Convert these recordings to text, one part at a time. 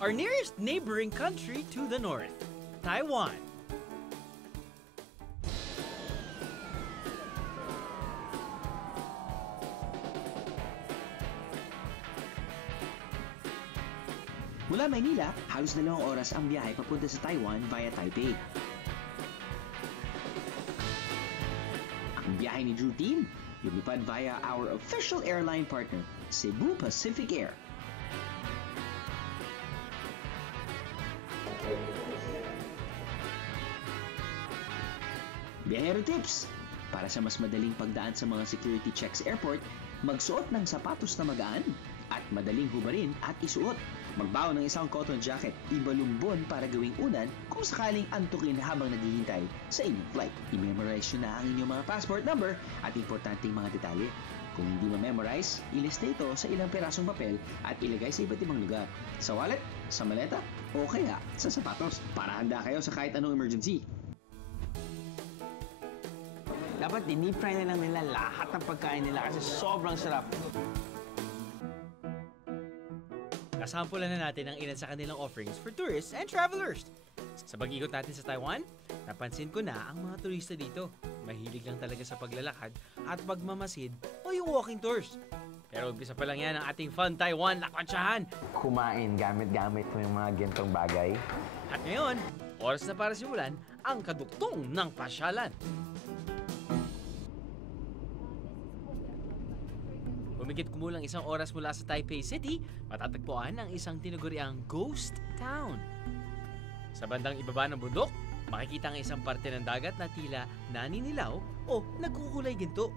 our nearest neighboring country to the north, Taiwan. Mula Maynila, halos 2 oras ang biyahe papunta sa Taiwan via Taipei. Ang biyahe ni Drew Team, lumipad via our official airline partner, Cebu Pacific Air. Biyahero tips! Para sa mas madaling pagdaan sa mga security checks sa airport, magsuot ng sapatos na magaan at madaling hubarin at isuot. Magbaon ng isang cotton jacket, ibalumbon para gawing unan kung sakaling antukin habang naghihintay sa inyong flight. I-memorize nyo na ang inyong mga passport number at importanteng mga detalye. Kung hindi ma-memorize, ilista ito sa ilang perasong papel at ilagay sa iba't ibang lugar. Sa wallet, sa maleta, o kaya sa sapatos para handa kayo sa kahit anong emergency. Dapat dinip-fry na lang nila lahat ng pagkain nila kasi sobrang sarap. Kasampulan na natin ang ilan sa kanilang offerings for tourists and travelers. Sa pag-ikot natin sa Taiwan, napansin ko na ang mga turista dito. Mahilig lang talaga sa paglalakad at pagmamasid o yung walking tours. Pero umpisa pa lang yan ang ating Fun Taiwan Lakwatsyahan. Kumain gamit-gamit mo yung mga gintong bagay. At ngayon, oras na para simulan ang kaduktong ng pasyalan. Humigit kumulang 1 oras mula sa Taipei City, matatagpuan ang isang tinaguriang ghost town. Sa bandang ibaba ng bundok, makikita ang isang parte ng dagat na tila naninilaw o nagkukulay ginto.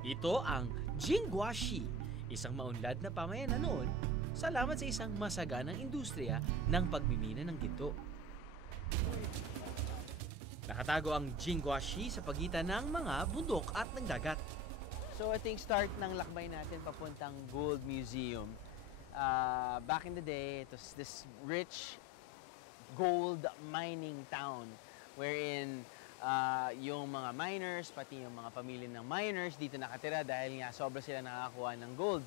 Ito ang Jingguashi, isang maunlad na pamayanan noon salamat sa isang masaganang industriya ng pagmimina ng ginto. Nakatago ang Jingguashi sa pagitan ng mga bundok at ng dagat. So ito yung start ng lakbay natin papuntang Gold Museum. Back in the day, it was this rich gold mining town wherein yung mga miners, pati yung mga pamilya ng miners dito nakatira dahil nga sobra sila nakakakuha ng gold.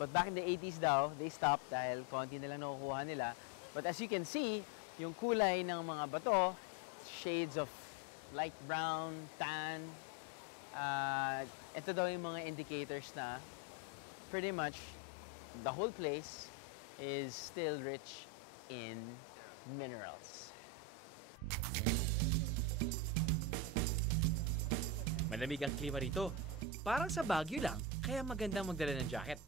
But back in the 80s daw, they stopped dahil konti na lang nakukuha nila. But as you can see, yung kulay ng mga bato, shades of light brown, tan, ito daw yung mga indicators na pretty much the whole place is still rich in minerals. Malamig ang klima rito. Parang sa Baguio lang, kaya magandang magdala ng jacket.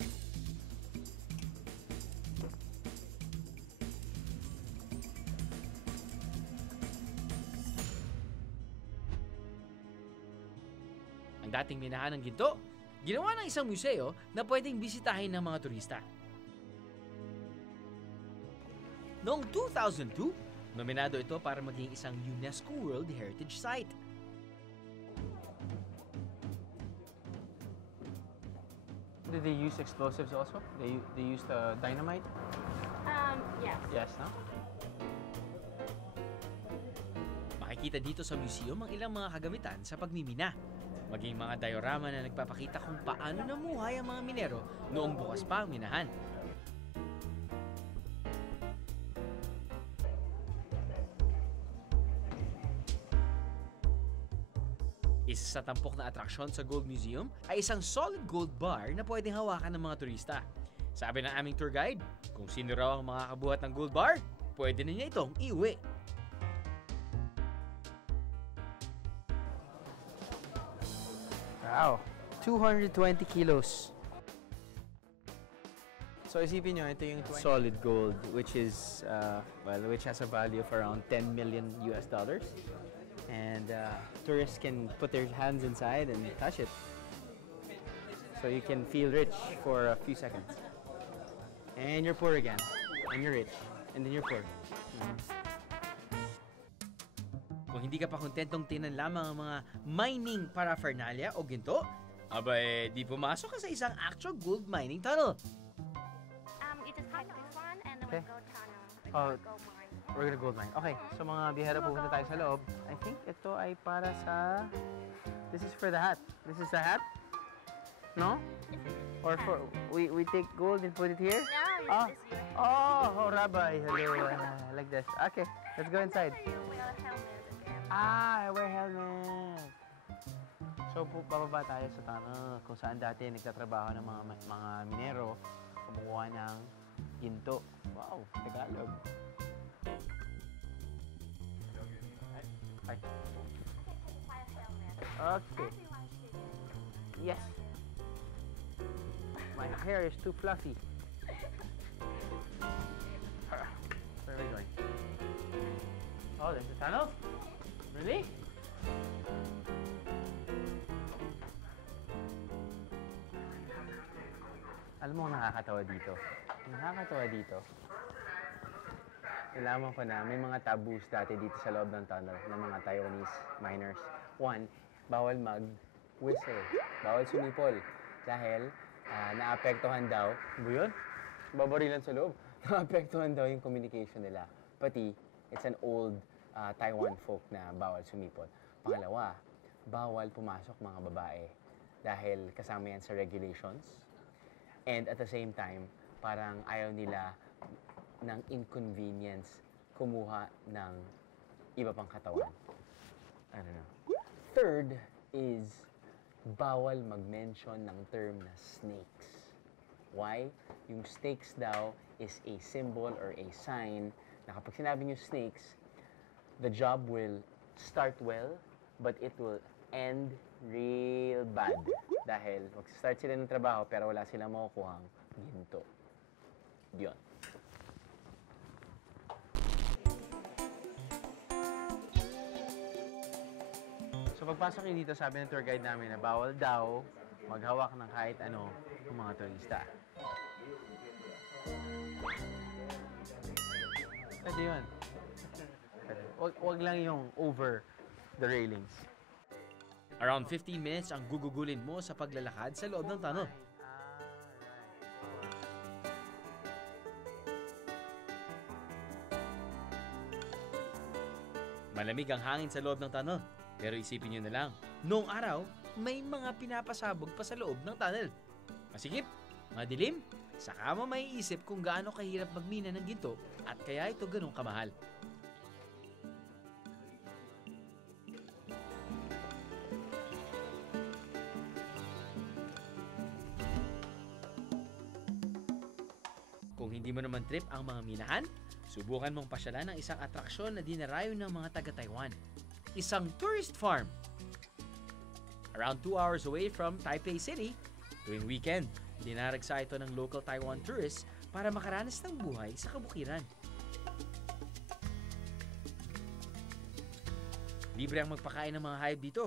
Ang dating minahan ng ginto, ginawa ng isang museo na pwedeng bisitahin ng mga turista. Noong 2002, nominado ito para maging isang UNESCO World Heritage Site. Did they use explosives also? They used dynamite? Yes. Yes, no? Makikita dito sa museum ang ilang mga kagamitan sa pagmimina. Maging mga diorama na nagpapakita kung paano namuhay ang mga minero noong bukas pa ang minahan. Isa sa tampok na atraksyon sa Gold Museum ay isang solid gold bar na pwedeng hawakan ng mga turista. Sabi ng aming tour guide, kung sino raw ang makakabuhat ng gold bar, pwede na niya itong iuwi. Wow! 220 kilos. So isipin nyo, ito yung solid gold, which is, which has a value of around 10 million US dollars. And tourists can put their hands inside and touch it. So you can feel rich for a few seconds. And you're poor again. And you're rich. And then you're poor. Kung hindi ka pa kontentong tinan lamang ang mga mining paraphernalia o ginto, aba di pumasok ka sa isang actual gold mining tunnel. You just take this one and then Okay. we go tunnel. Oh, Go mine. we're gonna gold mine. Okay, so mga bihera, pupunta tayo sa loob. I think ito ay para sa... This is for the hat. This is the hat? No? Or for... We take gold and put it here? No, Ah. this is your Oh, Rabbi, hello. Like this. Okay, let's go inside. After you wear a helmet again. I wear helmet. So, bababa tayo sa tunnel kung saan dati nagtatrabaho ng mga minero kumukuha ng ginto. Wow, Tagalog. Hi. Wear a helmet. Okay. Everyone should. Yes. My hair is too fluffy. Where are we going? Oh, there's a tunnel? Really? Alam mo, nakakatawa dito. Nakakatawa dito. Nalaman ko na may mga taboos dati dito sa loob ng tunnel ng mga Taiwanese miners. One, bawal mag-whistle. Bawal sumipol. Dahil naapektuhan daw, ba yun? Babarilan sa loob. Naapektuhan daw yung communication nila. Pati, it's an old Taiwan folk na bawal sumipol. Pangalawa, bawal pumasok mga babae. Dahil kasama yan sa regulations. And at the same time, parang ayaw nila ng inconvenience kumuha ng iba pang katawan. I don't know. Third is bawal mag-mention ng term na snakes. Why? Yung snakes daw is a symbol or a sign na kapag sinabi nyo snakes, the job will start well, but it will end real bad. Dahil mag-start sila ng trabaho pero wala silang makukuhang ginto. Yun. So pagpasok nyo dito, sabi ng tour guide namin na bawal daw maghawak ng kahit ano ng mga turista. Pwede yun. Wag lang yung over the railings. Around 15 minutes ang gugugulin mo sa paglalakad sa loob ng tunnel. Malamig ang hangin sa loob ng tunnel. Pero isipin nyo na lang, noong araw, may mga pinapasabog pa sa loob ng tunnel. Masikip, madilim, saka mo may isip kung gaano kahirap magmina ng ginto at kaya ito ganun kamahal. Kung hindi mo naman trip ang mga minahan, subukan mong pasyalan ng isang atraksyon na dinarayo ng mga taga-Taiwan. Isang tourist farm. Around 2 hours away from Taipei City, tuwing weekend, dinaragsa ito ng local Taiwan tourists para makaranas ng buhay sa kabukiran. Libre ang magpakain ng mga hayop dito.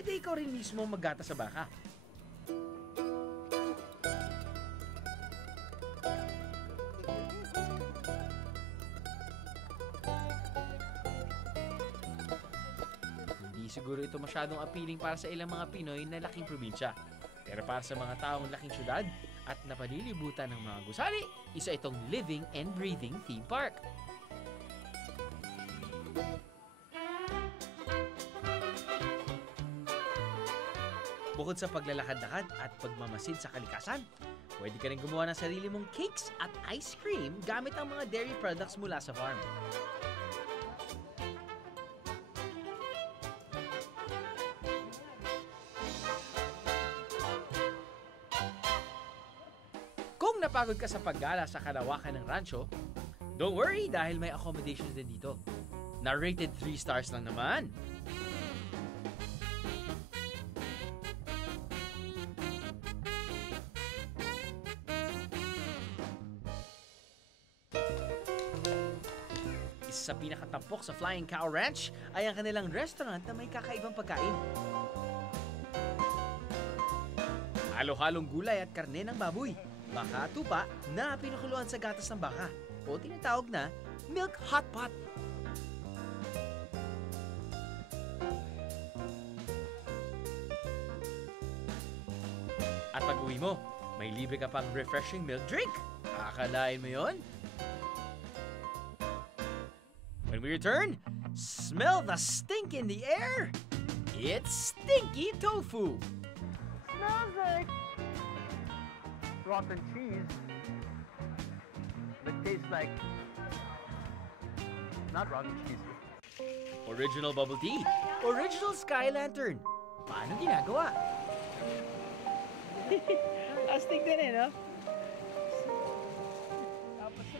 Pwede ikaw rin mismo maggata sa baka. Hindi siguro ito masyadong appealing para sa ilang mga Pinoy na laking probinsya. Pero para sa mga taong laking syudad at napalilibutan ng mga gusali, isa itong living and breathing theme park. Bukod sa paglalakad-lakad at pagmamasid sa kalikasan, pwede ka rin gumawa ng sarili mong cakes at ice cream gamit ang mga dairy products mula sa farm. Kung napagod ka sa paggala sa kalawakan ng rancho, don't worry dahil may accommodations din dito. Na-rated 3 stars lang naman. Isa sa pinakatampok sa Flying Cow Ranch ay ang kanilang restaurant na may kakaibang pagkain. Halo-halong gulay at karne ng baboy, baka at tupa na pinakuluan sa gatas ng baka o tinatawag na milk hot pot. At pag uwi mo, may libre ka pang refreshing milk drink. Akalain mo yon? When we return, smell the stink in the air. It's stinky tofu. Smells like rotten cheese, but tastes like not rotten cheese. Original bubble tea. Original sky lantern. Paano ginagawa? Astig din eh, no?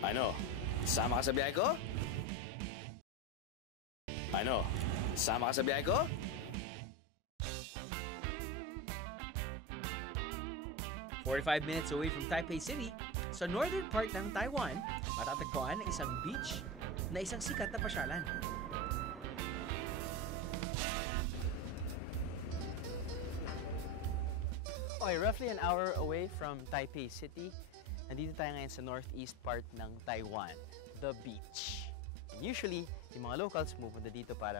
Ano? Sama ka sa biyahe ko? Ano? Sama ka sa biyahe ko? 45 minutes away from Taipei City, sa northern part ng Taiwan, matatagpuan ang isang beach na isang sikat na pasyalan. Okay, roughly an hour away from Taipei City, nandito tayo ngayon sa northeast part ng Taiwan, the beach. And usually, yung mga locals pumupunta dito para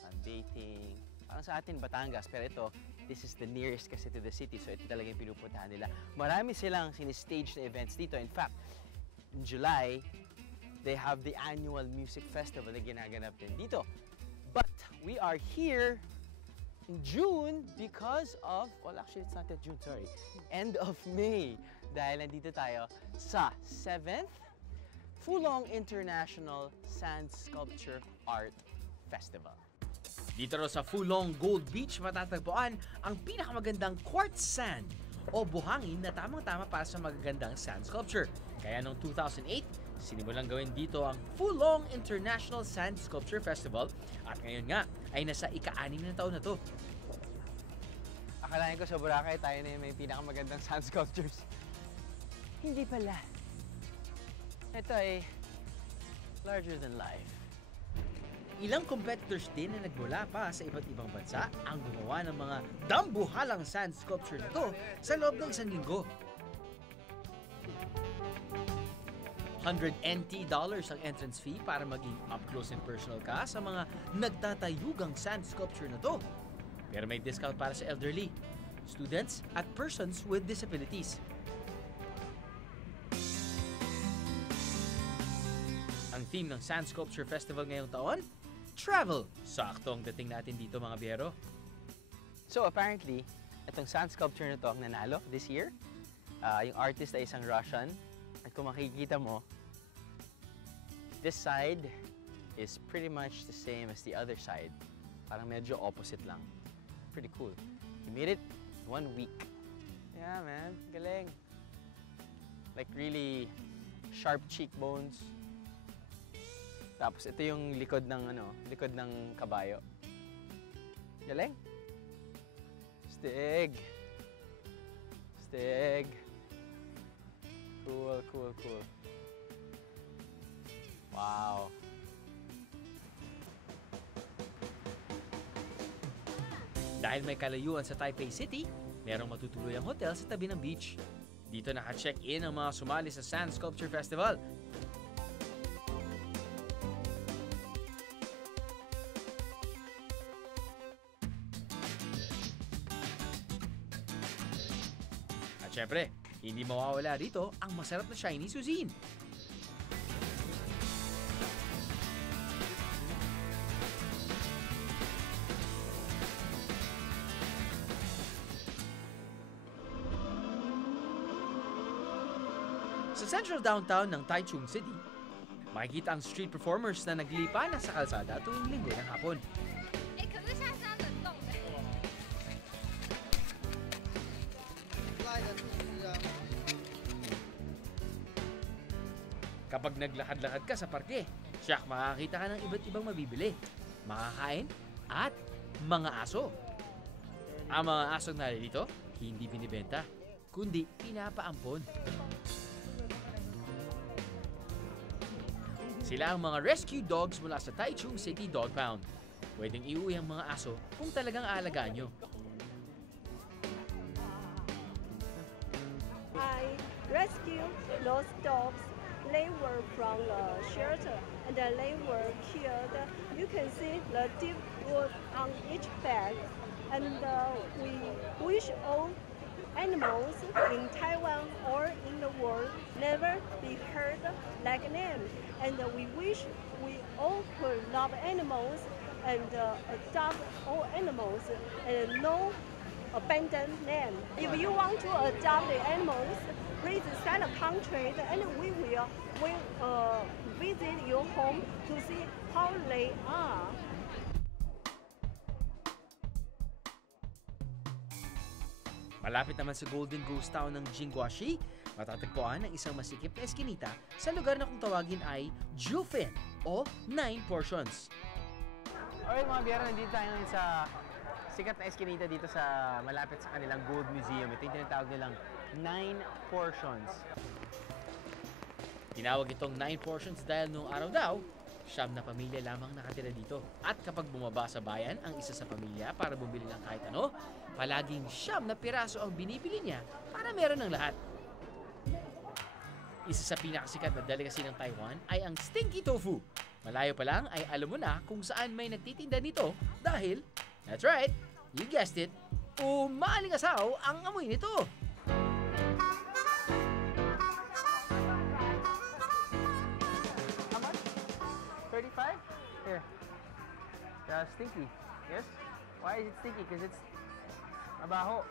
sunbathing. Parang sa atin, Batangas, pero ito, this is the nearest kasi to the city, so ito talaga yung pinupuntahan nila. Marami silang sinistage na events dito. In fact, in July, they have the annual music festival na ginaganap din dito. But we are here in June because of, well actually it's not yet June, sorry, end of May. Dahil nandito tayo sa 7th Fulong International Sand Sculpture Art Festival. Dito raw sa Fulong Gold Beach matatagpuan ang pinakamagandang quartz sand o buhangin na tamang-tama para sa magagandang sand sculpture. Kaya noong 2008, sinimulang gawin dito ang Fulong International Sand Sculpture Festival at ngayon nga ay nasa ika-6 na taon na to. Akalain ko sa Boracay tayo na yung may pinakamagandang sand sculptures. Hindi pala. Ito ay larger than life. Ilang competitors din na nagmula pa sa iba't ibang bansa ang gumawa ng mga dambuhalang sand sculpture na to sa loob ng isang linggo. $100 ang entrance fee para maging up close and personal ka sa mga nagtatayugang sand sculpture na to. Pero may discount para sa elderly, students at persons with disabilities. Ang theme ng Sand Sculpture Festival ngayong taon, travel. Saktong dating natin dito mga biyero. So apparently, itong sand sculpture na to ang nanalo this year. Yung artist ay isang Russian. At kung makikita mo, this side is pretty much the same as the other side. Parang medyo opposite lang. Pretty cool. He made it in 1 week. Yeah, man. Galing. Like really sharp cheekbones. Tapos ito yung likod ng likod ng kabayo. Galing. Stig. Stig. Cool, cool, cool. Wow. Dahil may kalayuan sa Taipei City, merong matutuloy ang hotel sa tabi ng beach. Dito naka-check-in ang mga sumali sa Sand Sculpture Festival. At syempre, hindi mawawala rito ang masarap na Chinese cuisine. Sa central downtown ng Taichung City, makikita ang street performers na naglipa na sa kalsada tuwing linggo ng hapon. 哎，可是现在是要冷冻的。 Kapag naglakad-lakad ka sa parke, siyak makakita ka ng iba't ibang mabibili, makakain, at mga aso. Ang mga asong narito, hindi binibenta, kundi pinapaampon. Sila ang mga rescue dogs mula sa Taichung City Dog Pound. Pwedeng iuwi ang mga aso kung talagang aalagaan nyo. I rescued those dogs. They were from the shelter and they were killed. You can see the deep wound on each back. And we wish all animals in Taiwan or in the world never be hurt like them. them. And we wish we all could love animals and adopt all animals and no abandon them. If you want to adopt the animals, please send a contract and we will visit your home to see how they are. Malapit naman sa Golden Ghost Town ng Jingguashi, matatagpuan ang isang masikip na eskinita sa lugar na kung tawagin ay Jufin o 9 portions. Alright mga biyero, nandito tayo ngayon sa sikat na eskinita dito sa malapit sa kanilang Gold Museum. Ito yung tinatawag nilang 9 portions. Tinawag itong 9 portions dahil noong araw daw, 9 na pamilya lamang nakatira dito. At kapag bumaba sa bayan ang isa sa pamilya para bumili ng kahit ano, palaging 9 na piraso ang binibili niya para meron ng lahat. Isa sa pinakasikat na delicacy ng Taiwan ay ang stinky tofu. Malayo pa lang ay alam mo na kung saan may nagtitinda nito dahil, that's right, you guessed it, umaalingasaw ang amoy nito. How much? 35? Here. Stinky. Yes? Why is it stinky? Because it's mabaho.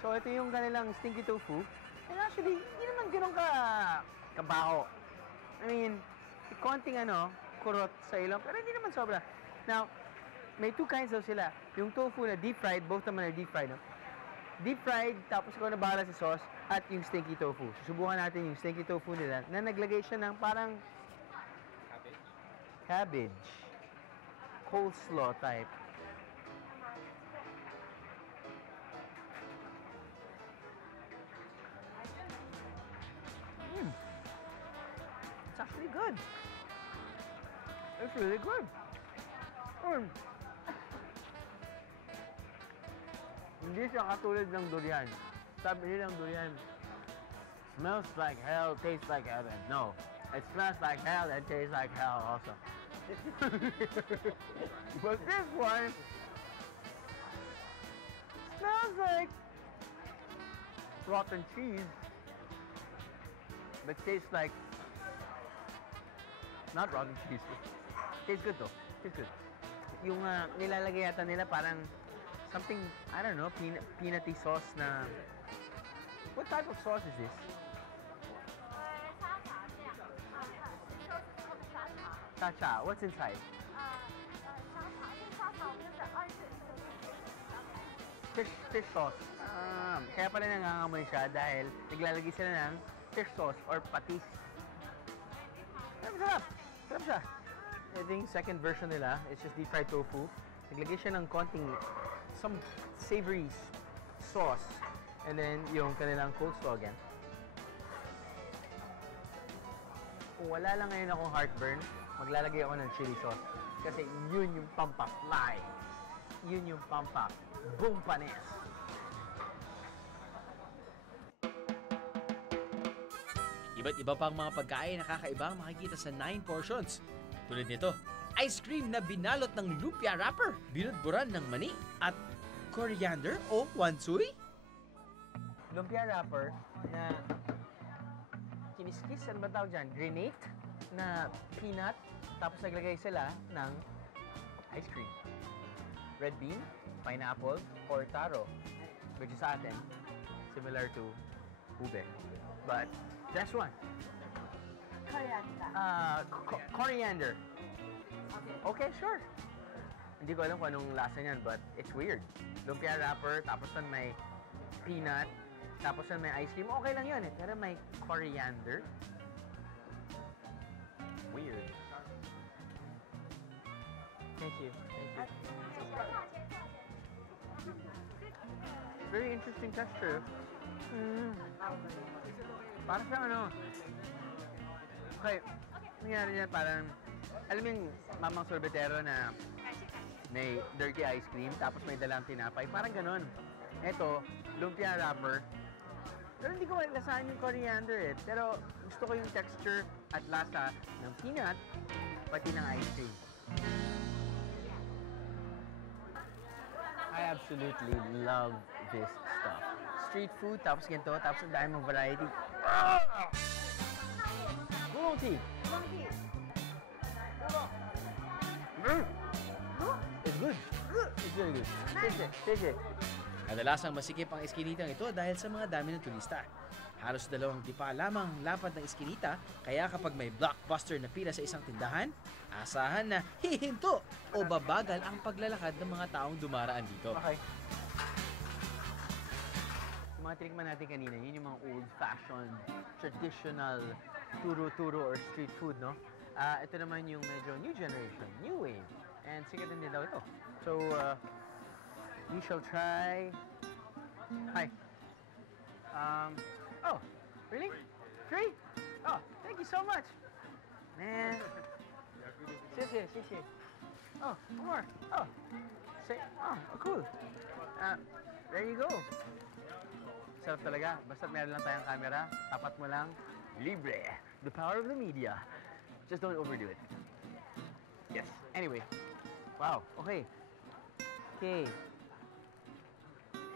So ito yung kanilang stinky tofu. And actually, hindi naman ganun kabaho. I mean, konting kurot sa ilong, pero hindi naman sobra. Now, may 2 kinds daw sila. Yung tofu na deep fried, both naman are deep fried, no? Deep fried, tapos ikaw na bahala sa sauce, at yung stinky tofu. Susubukan natin yung stinky tofu nila na naglagay siya ng parang cabbage. Coleslaw type. It's actually good. It's really good. Hindi siya katulad ng durian. Sabi nilang durian, smells like hell, tastes like heaven. No, it smells like hell and tastes like hell also. But this one smells like rotten cheese, but tastes like not rotten cheese. Tastes good though. Tastes good. Yung nilalagay yata nila parang something, I don't know, peanutty sauce na... What type of sauce is this? Cha-cha. What's inside? Fish sauce. Kaya pala nangangamoy siya dahil naglalagay sila ng fish sauce or patis. Sarap! Sarap siya. I think second version nila is just deep fried tofu. Naglagay siya ng konting some savory sauce and then yung kanilang coleslaw again. Kung wala lang ngayon akong heartburn, maglalagay ako ng chili sauce kasi yun yung pampafly. Yun yung boom panes. Iba't iba pang mga pagkain na kakaibang makikita sa 9 portions. Tulad nito, ice cream na binalot ng lumpia wrapper, binudburan ng mani, at coriander o wansui. Lumpia wrapper na kiniskis, ano ba tawag dyan? Grenade na peanut, tapos naglagay sila ng ice cream. Red bean, pineapple, or taro, which is sa atin, similar to ube. But this one. Coriander. Okay, sure. Hindi ko alam kung anong lasa niyan, but it's weird. Lumpia wrapper, tapos nun may peanut, tapos nun may ice cream. Okay lang yun eh. Pero may coriander. Weird. Thank you. Thank you. Very interesting texture. Para sa okay, nangyari niya parang, alam mo yung mamang sorbetero na may dirty ice cream, tapos may dalang tinapay, parang ganon. Ito, lumpia wrapper. Pero hindi ko malasahan yung coriander eh. Pero gusto ko yung texture at lasa ng peanut, pati ng ice cream. I absolutely love this stuff. street food, tapos ganito, tapos ang dami mong variety. Oolong tea. It's good. It's really good. Sisi. Kadalasang masikip ang eskinitang ito dahil sa mga dami ng turista. Halos 2 tipa lamang lapad ng eskinita, kaya kapag may blockbuster na pila sa isang tindahan, asahan na hihinto o babagal ang paglalakad ng mga taong dumaraan dito. Okay. Yung mga tinikman natin kanina, yun yung mga old-fashioned, traditional turo-turo or street food, no? Ito naman yung medyo new generation, new wave. And sikat din daw ito. So, we shall try... Hi. Oh, really? Free? Oh, thank you so much. Man. Sisi. Oh, more. Oh, cool. There you go. Sarap talaga. Basta meron lang tayong camera, tapat mo lang, libre. The power of the media. Just don't overdo it. Yes. Anyway. Wow. Okay.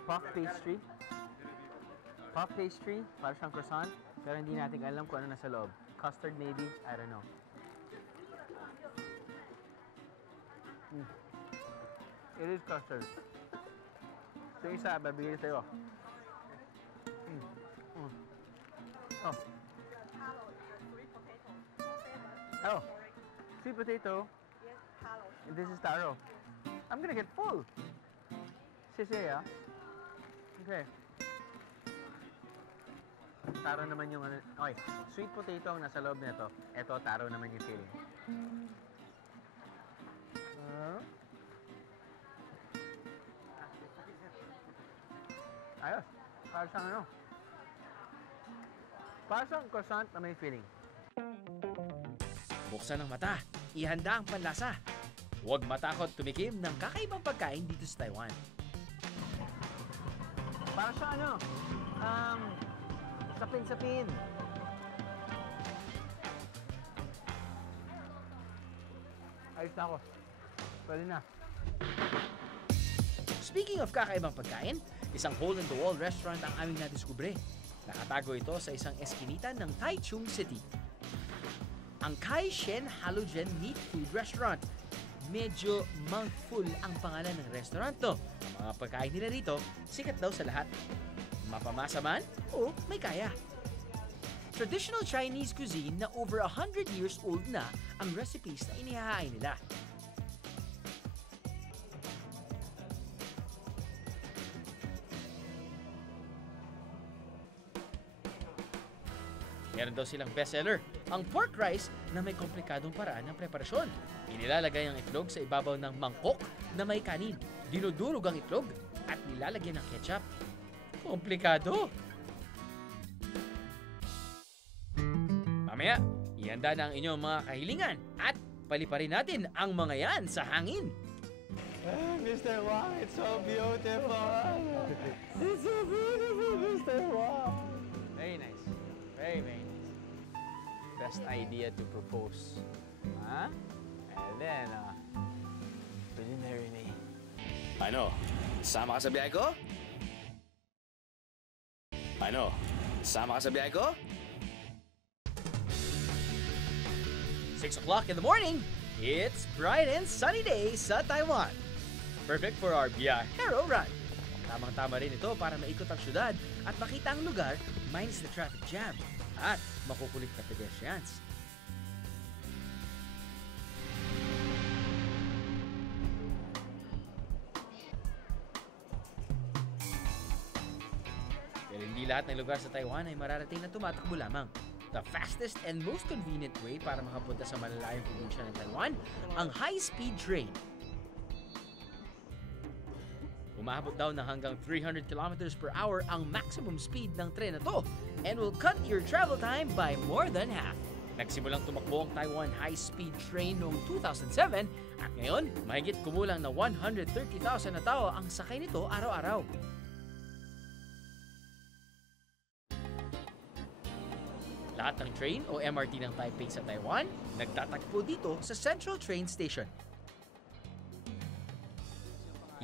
Puff pastry, para siyang croissant, pero hindi natin alam kung ano nasa loob. Custard maybe? I don't know. It is custard. Ito yung isa, babigay sa'yo. Oh, sweet potato. Yes, taro. And this is taro. I'm gonna get full. Sisi, ah. Okay. Taro naman yung ano. Okay, sweet potato ang nasa loob nito. Ito, taro naman yung filling. Ayos. Para siyang ano. Para siyang croissant na may filling. Buksan ang mata, ihanda ang panlasa. Huwag matakot tumikim ng kakaibang pagkain dito sa Taiwan. Para siyang ano, sapin-sapin. Ayos na ako. Pwede na. Speaking of kakaibang pagkain, isang hole-in-the-wall restaurant ang aming nadiskubre. Nakatago ito sa isang eskinita ng Taichung City. Ang Kai Shen Halogen Meat Food Restaurant. Medyo mouthful ang pangalan ng restaurant to. Ang mga pagkain nila rito, sikat daw sa lahat. Mapamasa man o may kaya. Traditional Chinese cuisine na over 100 years old na ang recipes na inihahain nila. Meron daw silang bestseller, ang pork rice na may komplikadong paraan ng preparasyon. Inilalagay ang itlog sa ibabaw ng mangkok na may kanin. Dinudurog ang itlog at nilalagyan ng ketchup. Komplikado! Mamaya, ihanda na ang inyong mga kahilingan at paliparin natin ang mga yan sa hangin. Mr. Wang, it's so beautiful. It's so beautiful, Mr. Wang. Very nice. Very, very nice. Best idea to propose. Huh? And then, will you marry me? Ano? Sama ka sa biyahe ko? Ano? Sama ka sa biyahe ko? 6 o'clock in the morning, it's bright and sunny day sa Taiwan. Perfect for our Biyahero Run. Tamang-tama rin ito para maikot ang syudad at makita ang lugar minus the traffic jam at makukulit na pedestrians. Pero hindi lahat ng lugar sa Taiwan ay mararating na tumatakbo lamang. The fastest and most convenient way para makapunta sa malalayong probinsya ng Taiwan, ang high-speed train. Umahabot daw na hanggang 300 kilometers per hour ang maximum speed ng tren na to and will cut your travel time by more than half. Nagsimulang tumakbo ang Taiwan high-speed train noong 2007 at ngayon, mahigit kumulang na 130,000 na tao ang sakay nito araw-araw. Lahat ng train o MRT ng Taipei sa Taiwan, nagtatagpo dito sa Central Train Station.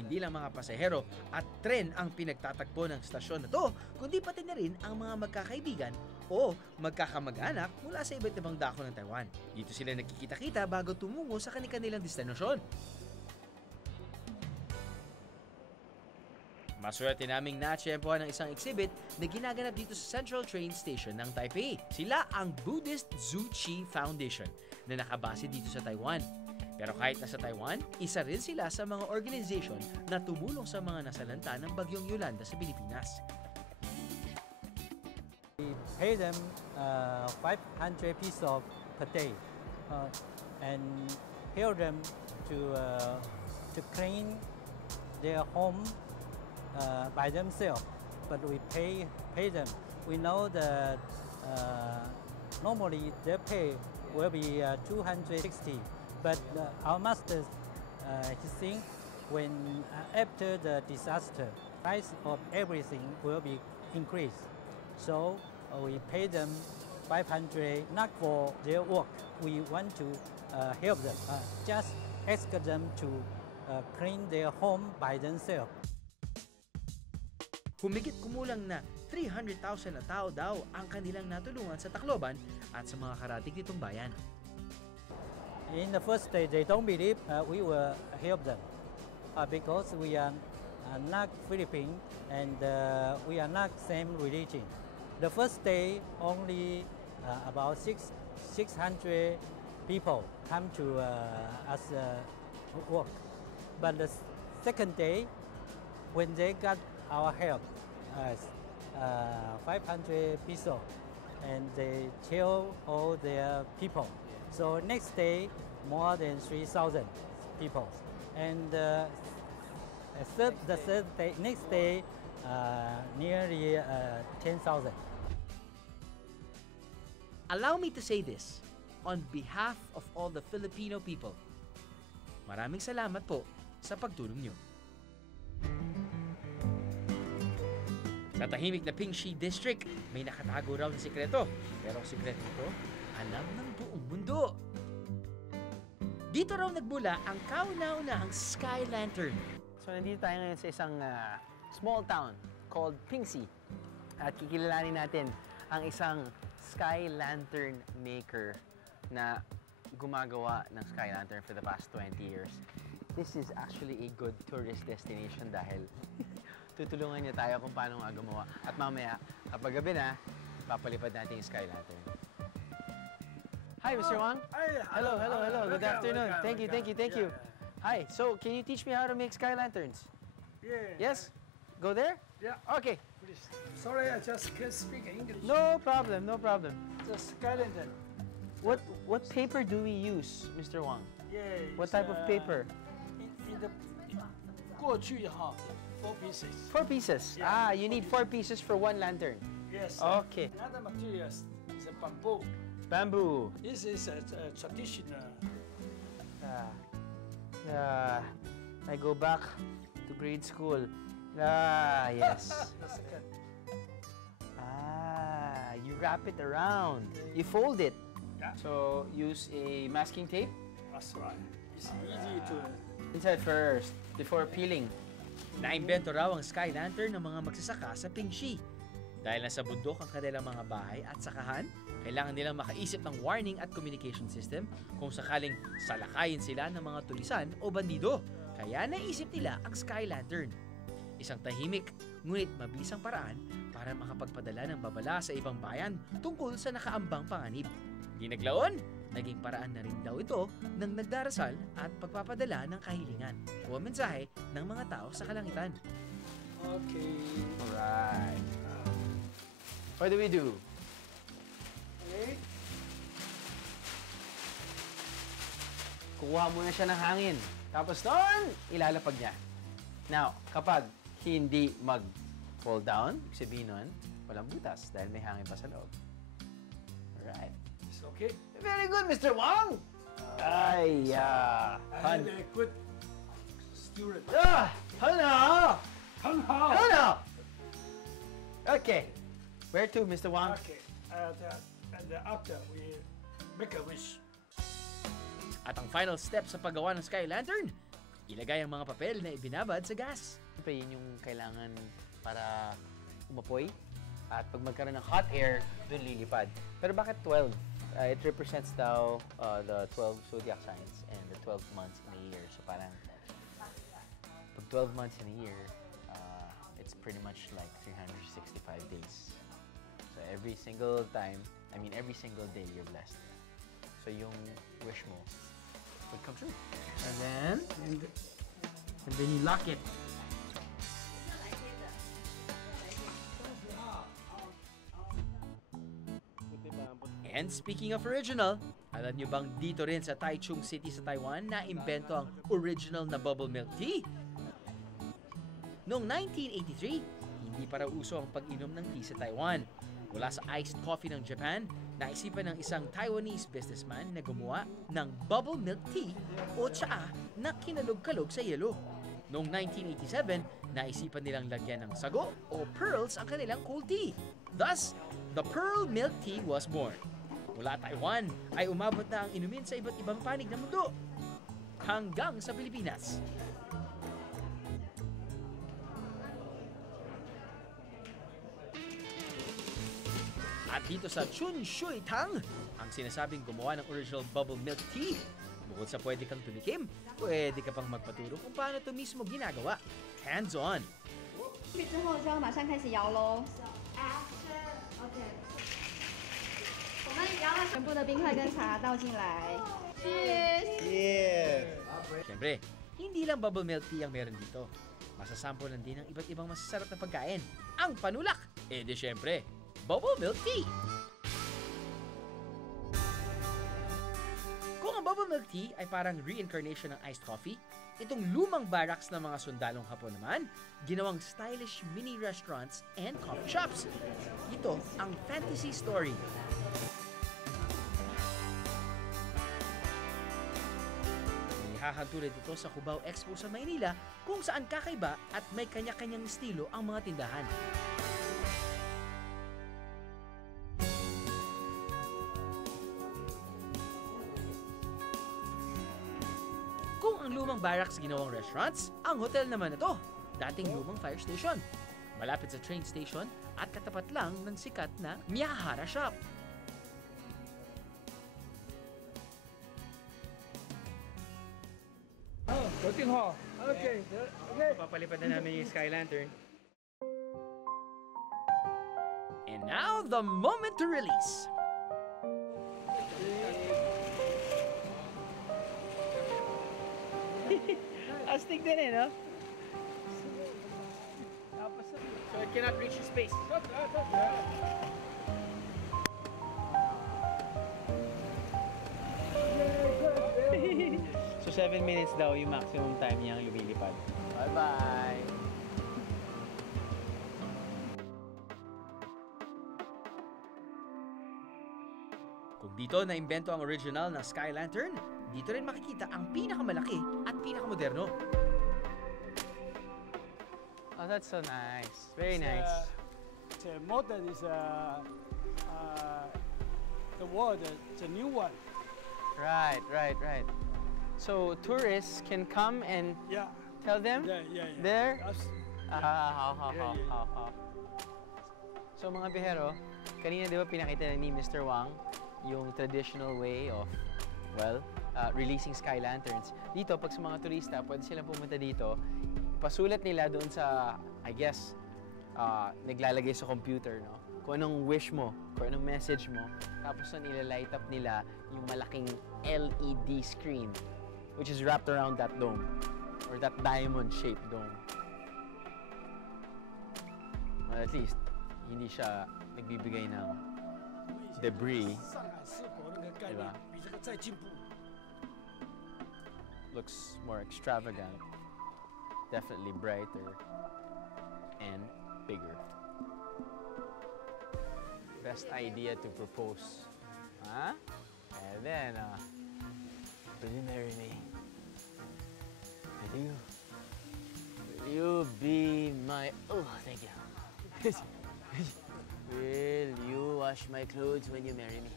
hindi lang mga pasahero at tren ang pinagtatagpo ng stasyon na to, kundi pati na rin ang mga magkakaibigan o magkakamag-anak mula sa iba't ibang dako ng Taiwan. Dito sila nagkikita-kita bago tumungo sa kanilang destinasyon. Maswerte naming natsyempohan ng isang exhibit na ginaganap dito sa Central Train Station ng Taipei. Sila ang Buddhist Zhu Qi Foundation na nakabase dito sa Taiwan. Pero kahit nasa Taiwan, isa rin sila sa mga organization na tumulong sa mga nasalanta ng bagyong Yolanda sa Pilipinas. We pay them 500 pesos per day and help them to clean their home by themselves, but we pay them. We know that normally their pay will be 260, but our master he think when after the disaster, price of everything will be increased. So we pay them 500 not for their work. We want to help them. Just ask them to clean their home by themselves. Humigit kumulang na 300,000 na tao daw ang kanilang natulungan sa Tacloban at sa mga karatig nitong bayan. In the first day, they don't believe we will help them because we are not Philippine and we are not same religion. The first day, only about 600 people come to us work. But the second day, when they got our help, 500 pesos, and they tell all their people. So next day, more than 3,000 people, and the third day, next day, nearly 10,000. Allow me to say this on behalf of all the Filipino people. Maraming salamat po sa pagtulong niyo. Sa tahimik na Pingxi District, may nakatago raw na sikreto. Pero ang sikreto ito, alam ng buong mundo. Dito raw nagmula ang kauna-unahang Sky Lantern. So nandito tayo ngayon sa isang small town called Pingxi. At kikilalanin natin ang isang Sky Lantern maker na gumagawa ng Sky Lantern for the past 20 years. This is actually a good tourist destination dahil tutulungan niya tayo kung paano nga gumawa. At mamaya, kapag gabi na, papalipad natin yung Sky Lantern. Hi, Mr. Wang. Hi. Hello. Good afternoon. Thank you. Hi. So, can you teach me how to make Sky Lanterns? Yeah. Yes? Go there? Yeah. Okay. Please. Sorry, I just can't speak English. No problem. Just Skylander. What paper do we use, Mr. Wang? Yeah. What type of paper? In the 过去哈 4 pieces. 4 pieces. Yeah. You need 4 pieces for one lantern. Yes. Okay. Another materials is a bamboo. Bamboo. This is a traditional. I go back to grade school. Yes. You wrap it around. You fold it. Yeah. So use a masking tape. That's right. It's easy to. Inside first, before peeling. Naimbento raw ang Sky Lantern ng mga magsasaka sa Pingxi. Dahil nasa bundok ang kanilang mga bahay at sakahan, kailangan nilang makaisip ng warning at communication system kung sakaling salakayin sila ng mga tulisan o bandido. Kaya naisip nila ang Sky Lantern. Isang tahimik, ngunit mabisang paraan para makapagpadala ng babala sa ibang bayan tungkol sa nakaambang panganib. Di naglaon, naging paraan na rin daw ito ng nagdarasal at pagpapadala ng kahilingan o mensahe ng mga tao sa kalangitan. Okay. Alright. What do we do? Okay. Kukuha muna siya ng hangin. Tapos doon, ilalapag niya. Now, kapag hindi mag-fall down, ibig sabihin nun, walang butas dahil may hangin pa sa loob. Alright. It's okay. Very good, Mr. Wang! Ay, I am a good student. Hello! How? Hello! Okay. Where to, Mr. Wang? Okay. And after we make a wish. At ang final step sa paggawa ng Sky Lantern, Ilagay ang mga papel na ibinabad sa gas. Siyempre, yun yung kailangan para umapoy. At pag magkaroon ng hot air, dun lilipad. Pero bakit 12? It represents daw the 12 zodiac signs and the 12 months in a year. So parang, pag 12 months in a year, it's pretty much like 365 days. So every single time, every single day, you're blessed. So yung wish mo would come true. And then you lock it. And speaking of original, alam nyo bang dito rin sa Taichung City sa Taiwan na imbento ang original na bubble milk tea? Noong 1983, hindi para uso ang pag-inom ng tea sa Taiwan. Mula sa iced coffee ng Japan, naisipan ng isang Taiwanese businessman na gumawa ng bubble milk tea o tsaa na kinalog-kalog sa yelo. Noong 1987, naisipan nilang lagyan ng sago o pearls ang kanilang cold tea. Thus, the pearl milk tea was born. Mula Taiwan ay umabot na ang inumin sa iba't ibang panig ng mundo. Hanggang sa Pilipinas. At dito sa Chun Shui Tang, ang sinasabing gumawa ng original bubble milk tea. Bukod sa pwede kang tumikim, pwede ka pang magpaturo kung paano ito mismo ginagawa. Hands-on! 之后就要马上开始摇喽。OK。我们摇了全部的冰块跟茶倒进来。Cheers！ Siyempre, hindi lang bubble milk tea ang meron dito. Masasampulan din ng iba't ibang masasarap na pagkain. Ang panulak! Eh di siyempre, bubble milk tea! Kung ang bubble milk tea ay parang reincarnation ng iced coffee, itong lumang barracks ng mga sundalong Hapon naman, ginawang stylish mini restaurants and coffee shops. Ito ang fantasy story. Ihahantulad ito sa Cubao Expo sa Maynila kung saan kakaiba at may kanya-kanyang estilo ang mga tindahan. Kung ang lumang barracks ginawang restaurants, ang hotel naman ito, dating lumang fire station. Malapit sa train station at katapat lang ng sikat na Miyahara Shop. Okay. Papalipad na namin yung Sky Lantern. And now, the moment to release. Astig din eh, no? So it cannot reach the space. So 7 minutes daw yung maximum time niyang lumilipad. Bye-bye! Kung dito na-imbento ang original na Sky Lantern, dito rin makikita ang pinakamalaki at pinakamoderno. Oh, that's so nice. Very nice. The modern is the word, the new one. Right. So tourists can come and tell them there. How. So mga bihero, kanina di ba pinakita ni Mr. Wang yung traditional way of, releasing sky lanterns. Dito, pag sa mga turista, pwede silang pumunta dito, pasulat nila doon sa, I guess, naglalagay sa computer, no? Kung anong wish mo, kung anong message mo, tapos na nilalight up nila yung malaking LED screen, which is wrapped around that dome, or that diamond-shaped dome. Well, at least, hindi siya nagbibigay ng debris. Diba? Looks more extravagant, definitely brighter, and bigger. Best idea to propose. Huh? And then, will you marry me? Will you? Will you be my... Oh, thank you. Will you wash my clothes when you marry me?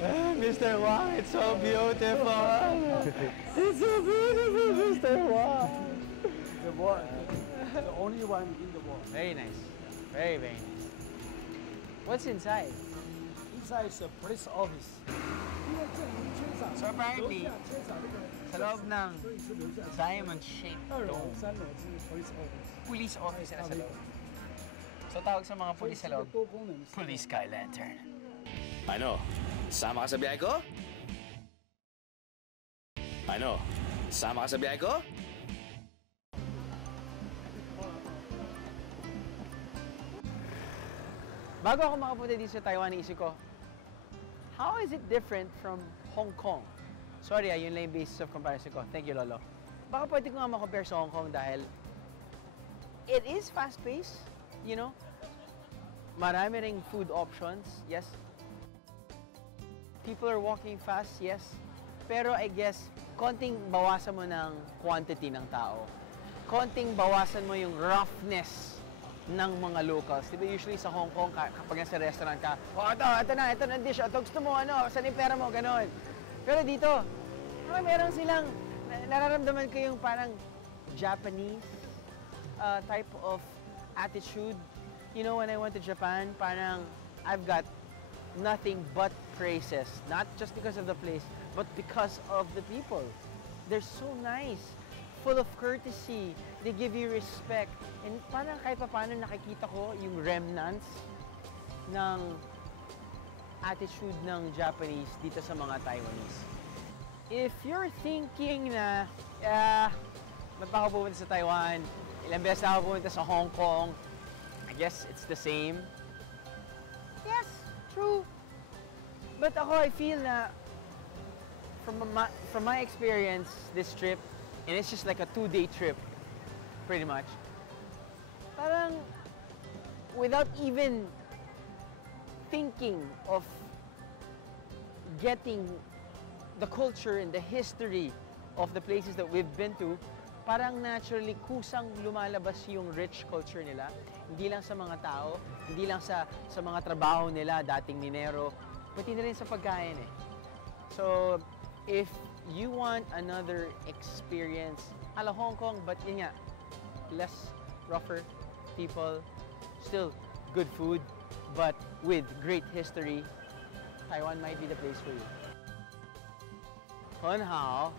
Mr. Wang, it's so beautiful. It's so beautiful, Mr. Wang. The world, the only one in the world. Very nice. Very, very nice. What's inside? Inside is a police office. So apparently, sa loob ng diamond-shaped dome, police office na sa loob. So tawag sa mga police sa loob, Police Sky Lantern. Ano? Sama ka sa biyahe ko? Ano? Sama ka sa biyahe ko? Bago ako makapunta dito sa Taiwan, naisip ko, how is it different from Hong Kong? Sorry, yun lang yung basis of comparison ko. Thank you, Lolo. Baka pwede ko nga makompare sa Hong Kong dahil it is fast-paced, you know? Marami ring food options, yes. People are walking fast, yes. Pero I guess, konting bawasan mo ng quantity ng tao. Konting bawasan mo yung roughness ng mga locals. Diba usually sa Hong Kong, kapag nasa restaurant ka, oh, ito na dish, ito gusto mo, ano, saan yung pera mo, ganon. Pero dito, meron silang, nararamdaman ko yung parang Japanese type of attitude. You know, when I went to Japan, parang I've got nothing but praises. Not just because of the place, but because of the people. They're so nice, full of courtesy. They give you respect. And parang kahit pa paano nakikita ko yung remnants ng attitude ng Japanese dito sa mga Taiwanese. If you're thinking na, ba't pa ako pumunta sa Taiwan? Ilang beses na ako pumunta sa Hong Kong? I guess it's the same. Yes, true. But ako, I feel na from my experience, this trip, and it's just like a 2-day trip, pretty much, parang without even thinking of getting the culture and the history of the places that we've been to, parang naturally kusang lumalabas yung rich culture nila. Hindi lang sa mga tao, hindi lang sa mga trabaho nila, dating minero, pati na rin sa pagkain eh. So, if you want another experience, ala Hong Kong, but yun nga, less rougher people, still good food, but with great history, Taiwan might be the place for you. 很好。